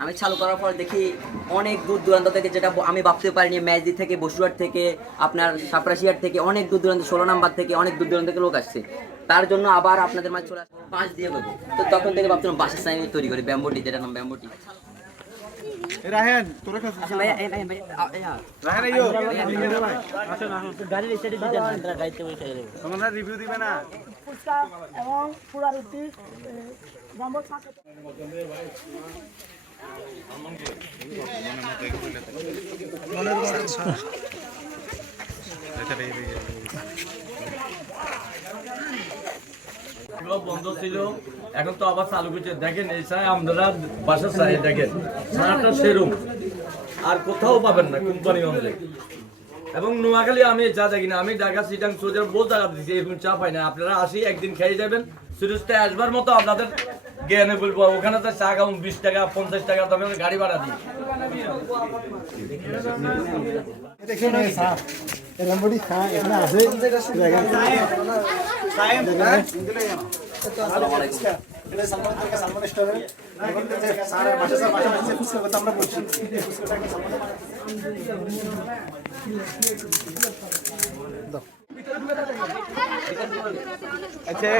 আমি চালু করার পর দেখি অনেক দূর দূরান্ত থেকে, যেটা আমি ভাবতে পারিনি, মেজদি থেকে, বসুরহাট থেকে, আপনার সাপরাশিয়ার থেকে, অনেক দূর দূরান্ত, 16 নাম্বার থেকে অনেক দূর দূরান্ত থেকে লোক আসছে। তার জন্য আবার আপনাদের মাঝে চলে আসবো 5 দিয়ে দেবো। তো তখন থেকে ভাবছিলাম বাসার সাইন তৈরি করি, ব্যাম্বোটি, যেটা নাম ব্যাম্বোটি। রাহেন তোরা কাছে রাহেন আইও গাড়ির স্টার্ট দিতে না, গাড়িতে বসে গেলে তোমরা রিভিউ দিবে না ফুচকা এবং পুরা রুটি বম্বর থাকে। বন্ধ ছিল, এখন তো আবার চালু করছে। দেখেন এই চাই আপনারা বাসার চাই দেখেন, চাটা সেরুম আর কোথাও পাবেন না কোম্পানি অনুযায়ী। এবং নোয়াখালী আমি চা দেখি না, আমি ঢাকা সিটাং সোজার বহু জায়গা দিচ্ছি, এরকম চা পাই না। আপনারা আসি একদিন খেয়ে যাবেন, সিরিজটায় আসবার মতো আপনাদের জ্ঞানে বলবো। ওখানে তো চা খাবো 20 টাকা 50 টাকা, তখন গাড়ি ভাড়া দিই। আচ্ছা